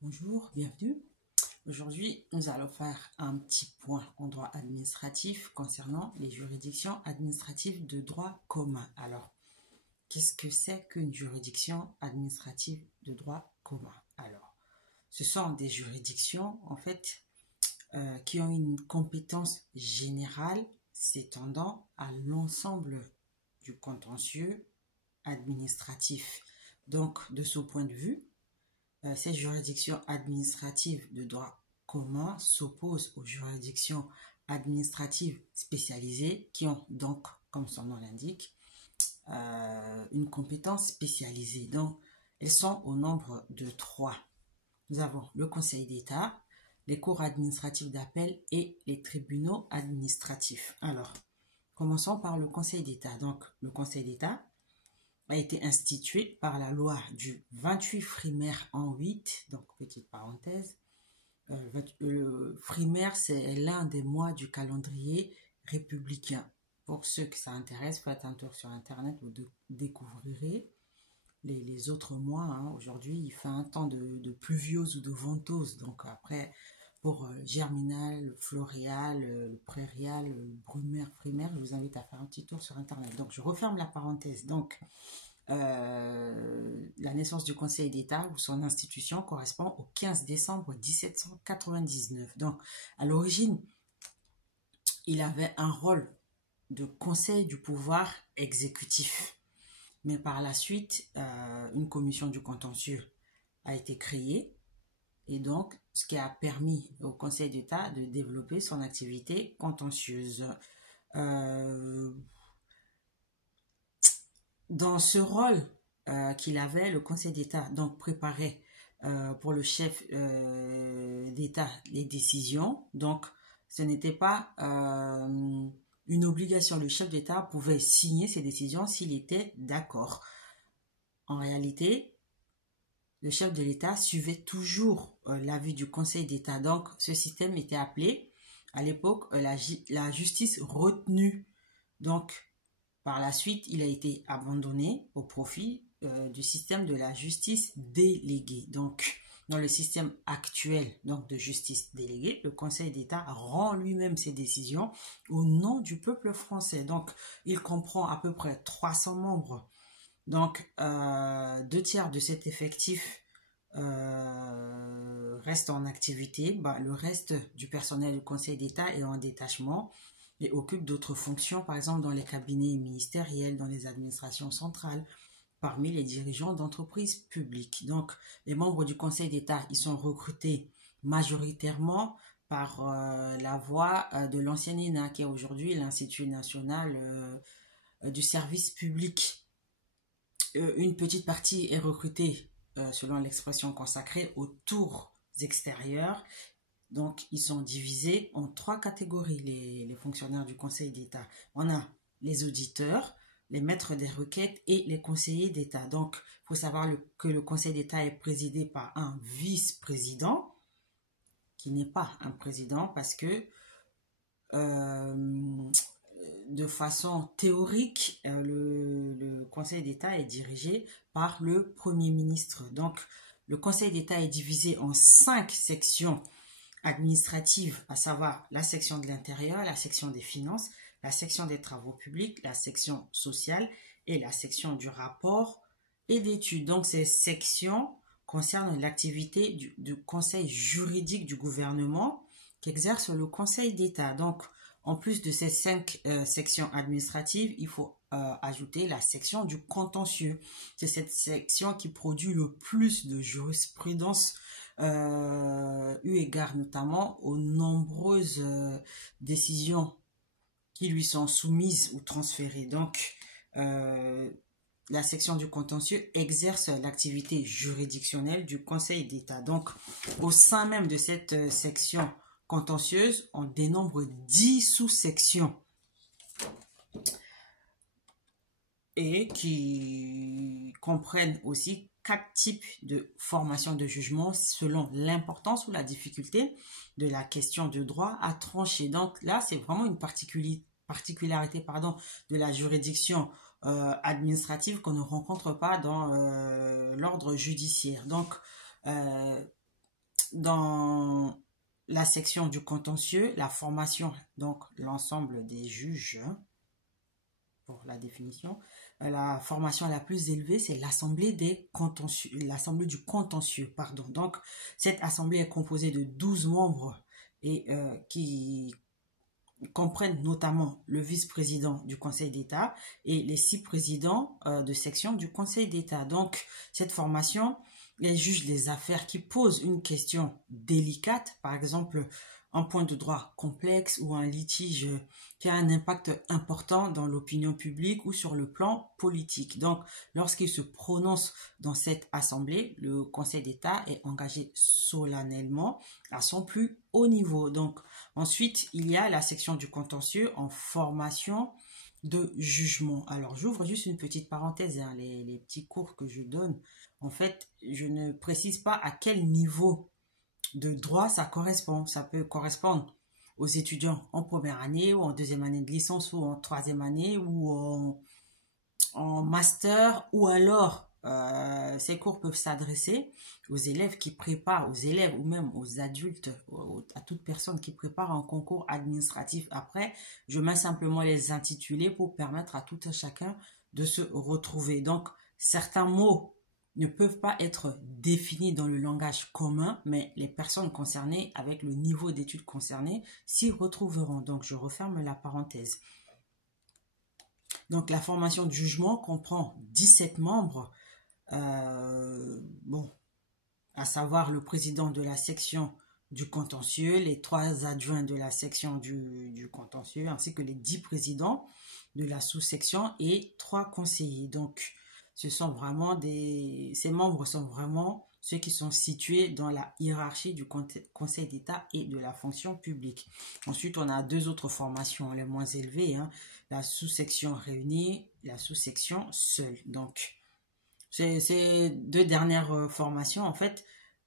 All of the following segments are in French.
Bonjour, bienvenue. Aujourd'hui, nous allons faire un petit point en droit administratif concernant les juridictions administratives de droit commun. Alors, qu'est-ce que c'est qu'une juridiction administrative de droit commun? Alors, ce sont des juridictions, en fait, qui ont une compétence générale s'étendant à l'ensemble du contentieux administratif. Donc, de ce point de vue, ces juridictions administratives de droit commun s'opposent aux juridictions administratives spécialisées qui ont donc, comme son nom l'indique, une compétence spécialisée. Donc, elles sont au nombre de 3. Nous avons le Conseil d'État, les cours administratives d'appel et les tribunaux administratifs. Alors, commençons par le Conseil d'État. Donc, le Conseil d'État a été institué par la loi du 28 Frimaire en 8, donc petite parenthèse. Frimaire, c'est l'un des mois du calendrier républicain. Pour ceux que ça intéresse, faites un tour sur Internet, vous découvrirez les autres mois. Hein. Aujourd'hui, il fait un temps de pluviose ou de venteuse. Donc après, pour germinal, floréal, le prairial, le brumaire, primaire, je vous invite à faire un petit tour sur Internet. Donc, je referme la parenthèse. Donc, la naissance du Conseil d'État ou son institution correspond au 15 décembre 1799. Donc, à l'origine, il avait un rôle de conseil du pouvoir exécutif. Mais par la suite, une commission du contentieux a été créée. Et donc, ce qui a permis au Conseil d'État de développer son activité contentieuse. Dans ce rôle qu'il avait, le Conseil d'État donc préparait pour le chef d'État les décisions. Donc, ce n'était pas une obligation. Le chef d'État pouvait signer ses décisions s'il était d'accord. En réalité, le chef de l'État suivait toujours l'avis du Conseil d'État. Donc, ce système était appelé, à l'époque, la justice retenue. Donc, par la suite, il a été abandonné au profit du système de la justice déléguée. Donc, dans le système actuel donc, de justice déléguée, le Conseil d'État rend lui-même ses décisions au nom du peuple français. Donc, il comprend à peu près 300 membres. Donc, 2/3 de cet effectif reste en activité. Le reste du personnel du Conseil d'État est en détachement et occupe d'autres fonctions, par exemple dans les cabinets ministériels, dans les administrations centrales, parmi les dirigeants d'entreprises publiques. Donc, les membres du Conseil d'État, ils sont recrutés majoritairement par la voie de l'ancien ENA, qui est aujourd'hui l'Institut national du service public. Une petite partie est recrutée, selon l'expression consacrée, aux tours extérieurs. Donc, ils sont divisés en 3 catégories, les fonctionnaires du Conseil d'État. On a les auditeurs, les maîtres des requêtes et les conseillers d'État. Donc, il faut savoir que le Conseil d'État est présidé par un vice-président, qui n'est pas un président, parce que de façon théorique, le Conseil d'État est dirigé par le Premier ministre. Donc, le Conseil d'État est divisé en 5 sections administratives, à savoir la section de l'intérieur, la section des finances, la section des travaux publics, la section sociale et la section du rapport et d'études. Donc, ces sections concernent l'activité du conseil juridique du gouvernement qu'exerce le Conseil d'État. Donc, en plus de ces 5 sections administratives, il faut ajouter la section du contentieux. C'est cette section qui produit le plus de jurisprudence, eu égard notamment aux nombreuses décisions qui lui sont soumises ou transférées. Donc, la section du contentieux exerce l'activité juridictionnelle du Conseil d'État. Donc, au sein même de cette section contentieuse, on dénombre 10 sous-sections et qui comprennent aussi 4 types de formation de jugement selon l'importance ou la difficulté de la question de droit à trancher. Donc là, c'est vraiment une particularité de la juridiction administrative qu'on ne rencontre pas dans l'ordre judiciaire. Donc, dans la section du contentieux, la formation, donc l'ensemble des juges, pour la définition, la formation la plus élevée, c'est l'assemblée des contentieux, l'assemblée du contentieux, pardon. Donc, cette assemblée est composée de 12 membres et qui comprennent notamment le vice-président du Conseil d'État et les 6 présidents de section du Conseil d'État. Donc, cette formation, elle juge les affaires qui posent une question délicate, par exemple un point de droit complexe ou un litige qui a un impact important dans l'opinion publique ou sur le plan politique. Donc, lorsqu'il se prononce dans cette assemblée, le Conseil d'État est engagé solennellement à son plus haut niveau. Donc, ensuite, il y a la section du contentieux en formation de jugement. Alors, j'ouvre juste une petite parenthèse, hein, les petits cours que je donne. En fait, je ne précise pas à quel niveau de droit ça correspond. Ça peut correspondre aux étudiants en première année ou en deuxième année de licence ou en troisième année ou en master, ou alors ces cours peuvent s'adresser aux élèves qui préparent, aux élèves ou même aux adultes, à toute personne qui prépare un concours administratif. Après, je mets simplement les intitulés pour permettre à tout un chacun de se retrouver. Donc, certains mots ne peuvent pas être définis dans le langage commun, mais les personnes concernées avec le niveau d'études concerné s'y retrouveront. Donc, je referme la parenthèse. Donc, la formation de jugement comprend 17 membres, à savoir le président de la section du contentieux, les 3 adjoints de la section du contentieux, ainsi que les 10 présidents de la sous-section et 3 conseillers. Donc, ces membres sont vraiment ceux qui sont situés dans la hiérarchie du Conseil d'État et de la fonction publique. Ensuite, on a 2 autres formations, les moins élevées, hein, la sous-section réunie, la sous-section seule. Donc, ces 2 dernières formations, en fait,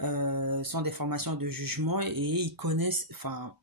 sont des formations de jugement et ils connaissent, enfin,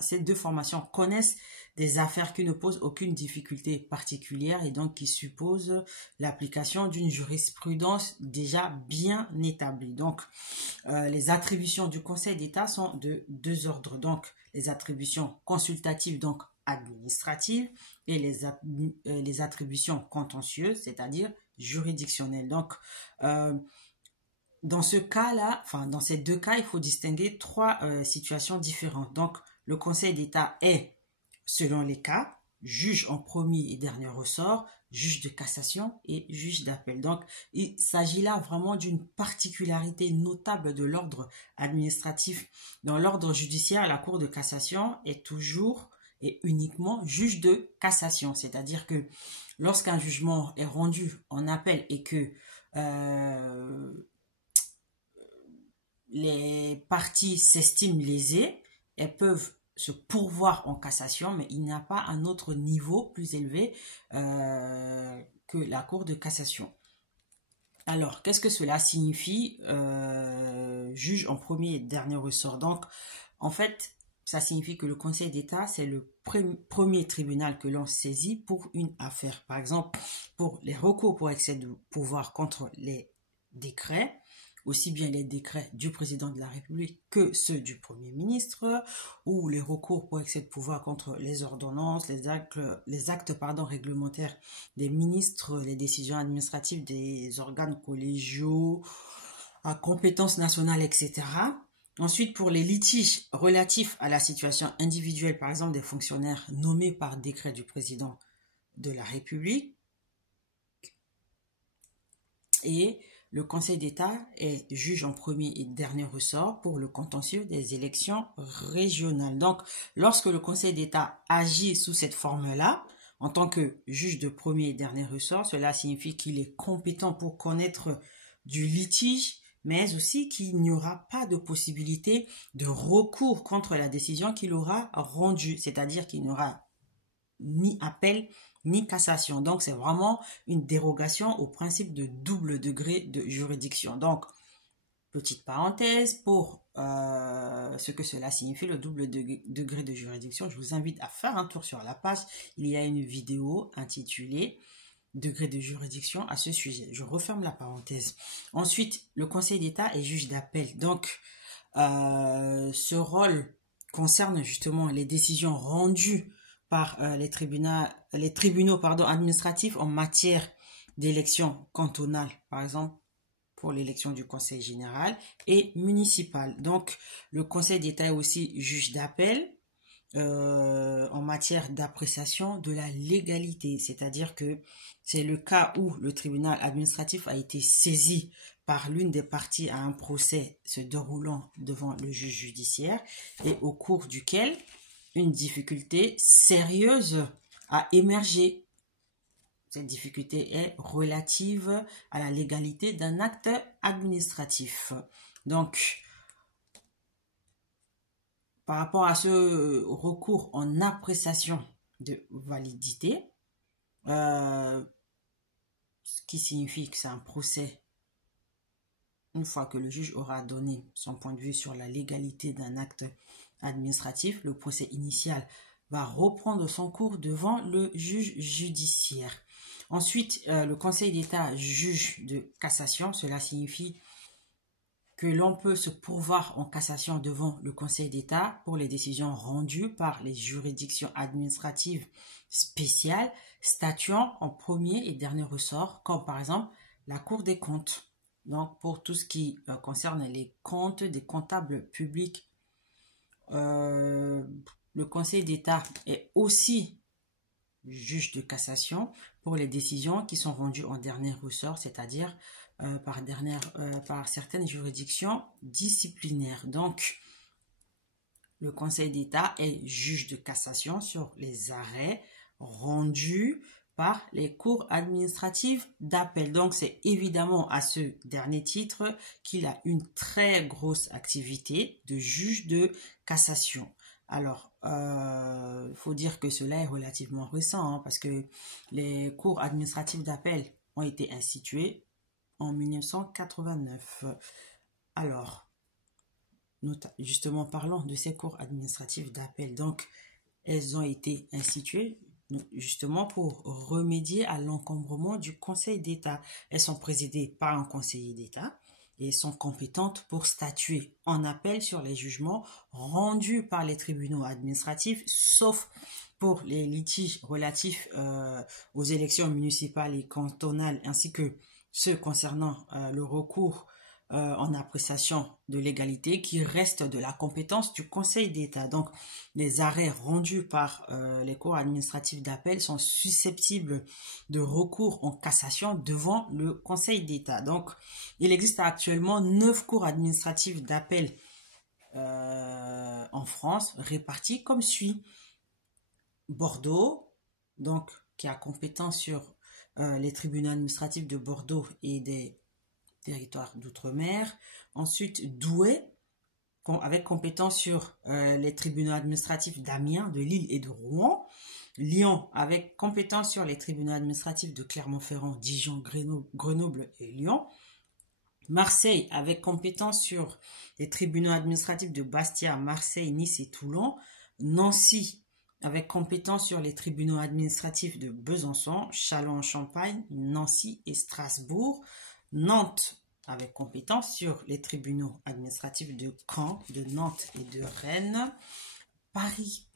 ces 2 formations connaissent des affaires qui ne posent aucune difficulté particulière et donc qui supposent l'application d'une jurisprudence déjà bien établie. Donc, les attributions du Conseil d'État sont de 2 ordres. Donc, les attributions consultatives, donc administratives, et les attributions contentieuses, c'est-à-dire juridictionnelles. Donc, dans ce cas-là, enfin, dans ces 2 cas, il faut distinguer 3 situations différentes. Donc, le Conseil d'État est, selon les cas, juge en premier et dernier ressort, juge de cassation et juge d'appel. Donc, il s'agit là vraiment d'une particularité notable de l'ordre administratif. Dans l'ordre judiciaire, la Cour de cassation est toujours et uniquement juge de cassation. C'est-à-dire que lorsqu'un jugement est rendu en appel et que les parties s'estiment lésées, elles peuvent se pourvoir en cassation, mais il n'y a pas un autre niveau plus élevé que la Cour de cassation. Alors, qu'est-ce que cela signifie, juge en premier et dernier ressort? Donc, en fait, ça signifie que le Conseil d'État, c'est le premier tribunal que l'on saisit pour une affaire. Par exemple, pour les recours pour excès de pouvoir contre les décrets, aussi bien les décrets du président de la République que ceux du Premier ministre, ou les recours pour excès de pouvoir contre les ordonnances, les actes réglementaires des ministres, les décisions administratives des organes collégiaux, à compétence nationale, etc. Ensuite, pour les litiges relatifs à la situation individuelle, par exemple des fonctionnaires nommés par décret du président de la République, et le Conseil d'État est juge en premier et dernier ressort pour le contentieux des élections régionales. Donc, lorsque le Conseil d'État agit sous cette forme-là, en tant que juge de premier et dernier ressort, cela signifie qu'il est compétent pour connaître du litige, mais aussi qu'il n'y aura pas de possibilité de recours contre la décision qu'il aura rendue, c'est-à-dire qu'il n'y aura ni appel ni cassation. Donc, c'est vraiment une dérogation au principe de double degré de juridiction. Donc, petite parenthèse, pour ce que cela signifie, le double degré de juridiction, je vous invite à faire un tour sur la page. Il y a une vidéo intitulée « Degré de juridiction » à ce sujet. Je referme la parenthèse. Ensuite, le Conseil d'État est juge d'appel. Donc, Ce rôle concerne justement les décisions rendues par les tribunaux administratifs en matière d'élections cantonales, par exemple pour l'élection du conseil général et municipal. Donc, le conseil d'État est aussi juge d'appel en matière d'appréciation de la légalité, c'est-à-dire que c'est le cas où le tribunal administratif a été saisi par l'une des parties à un procès se déroulant devant le juge judiciaire et au cours duquel une difficulté sérieuse a émergé. Cette difficulté est relative à la légalité d'un acte administratif. Donc, par rapport à ce recours en appréciation de validité, ce qui signifie que c'est un procès, une fois que le juge aura donné son point de vue sur la légalité d'un acte administratif, le procès initial va reprendre son cours devant le juge judiciaire. Ensuite, le Conseil d'État juge de cassation, cela signifie que l'on peut se pourvoir en cassation devant le Conseil d'État pour les décisions rendues par les juridictions administratives spéciales statuant en premier et dernier ressort, comme par exemple la Cour des comptes. Donc, pour tout ce qui concerne les comptes des comptables publics, le Conseil d'État est aussi juge de cassation pour les décisions qui sont rendues en dernier ressort, c'est-à-dire par certaines juridictions disciplinaires. Donc, le Conseil d'État est juge de cassation sur les arrêts rendus par les cours administratives d'appel. Donc, c'est évidemment à ce dernier titre qu'il a une très grosse activité de juge de cassation. Alors, faut dire que cela est relativement récent, parce que les cours administratifs d'appel ont été institués en 1989. Alors, justement, parlons de ces cours administratifs d'appel. Donc, elles ont été instituées justement pour remédier à l'encombrement du Conseil d'État. Elles sont présidées par un conseiller d'État et sont compétentes pour statuer en appel sur les jugements rendus par les tribunaux administratifs, sauf pour les litiges relatifs aux élections municipales et cantonales, ainsi que ceux concernant le recours en appréciation de légalité qui reste de la compétence du Conseil d'État. Donc, les arrêts rendus par les cours administratifs d'appel sont susceptibles de recours en cassation devant le Conseil d'État. Donc, il existe actuellement 9 cours administratifs d'appel en France, répartis comme suit. Bordeaux, donc, qui a compétence sur les tribunaux administratifs de Bordeaux et des territoire d'outre-mer. Ensuite, Douai, avec compétence sur les tribunaux administratifs d'Amiens, de Lille et de Rouen. Lyon, avec compétence sur les tribunaux administratifs de Clermont-Ferrand, Dijon, Grenoble et Lyon. Marseille, avec compétence sur les tribunaux administratifs de Bastia, Marseille, Nice et Toulon. Nancy, avec compétence sur les tribunaux administratifs de Besançon, Châlons-en-Champagne, Nancy et Strasbourg. Nantes, avec compétence sur les tribunaux administratifs de Caen, de Nantes et de Rennes. Paris,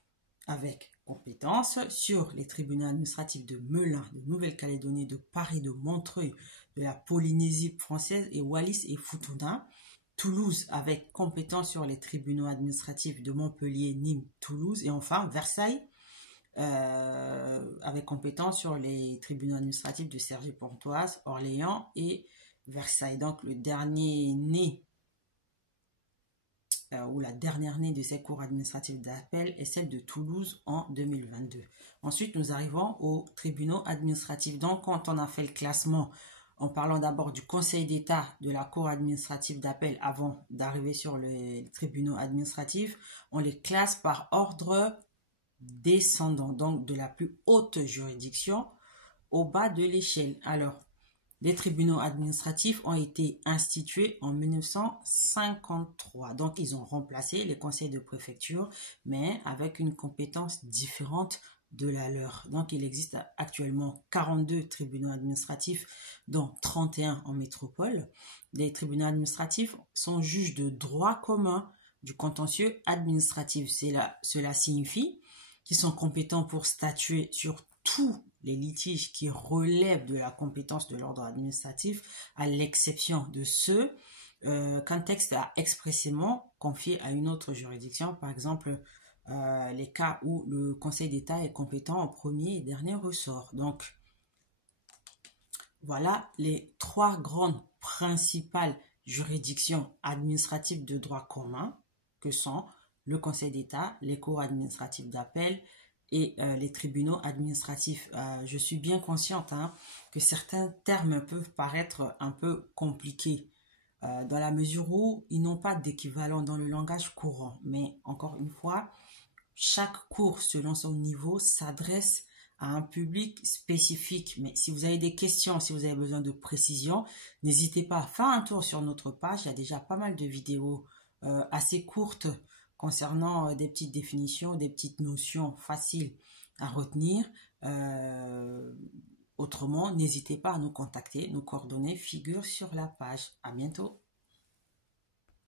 avec compétence sur les tribunaux administratifs de Melun, de Nouvelle-Calédonie, de Paris, de Montreuil, de la Polynésie française et Wallis et Futuna. Toulouse, avec compétence sur les tribunaux administratifs de Montpellier, Nîmes, Toulouse. Et enfin, Versailles, avec compétence sur les tribunaux administratifs de Cergy-Pontoise, Orléans et Versailles. Donc, le dernier né ou la dernière née de ces cours administratifs d'appel est celle de Toulouse en 2022. Ensuite, nous arrivons aux tribunaux administratifs. Donc, quand on a fait le classement, en parlant d'abord du Conseil d'État de la Cour administrative d'appel avant d'arriver sur les tribunaux administratifs, on les classe par ordre descendant, donc de la plus haute juridiction au bas de l'échelle. Alors, les tribunaux administratifs ont été institués en 1953. Donc, ils ont remplacé les conseils de préfecture, mais avec une compétence différente de la leur. Donc, il existe actuellement 42 tribunaux administratifs, dont 31 en métropole. Les tribunaux administratifs sont juges de droit commun du contentieux administratif. Cela signifie qu'ils sont compétents pour statuer sur tous les litiges qui relèvent de la compétence de l'ordre administratif, à l'exception de ceux qu'un texte a expressément confié à une autre juridiction, par exemple les cas où le Conseil d'État est compétent en premier et dernier ressort. Donc, voilà les trois grandes principales juridictions administratives de droit commun que sont le Conseil d'État, les cours administratives d'appel et les tribunaux administratifs. Je suis bien consciente que certains termes peuvent paraître un peu compliqués dans la mesure où ils n'ont pas d'équivalent dans le langage courant. Mais encore une fois, chaque cours, selon son niveau, s'adresse à un public spécifique. Mais si vous avez des questions, si vous avez besoin de précision, n'hésitez pas à faire un tour sur notre page. Il y a déjà pas mal de vidéos assez courtes concernant des petites définitions, des petites notions faciles à retenir. Autrement, n'hésitez pas à nous contacter. Nos coordonnées figurent sur la page. À bientôt.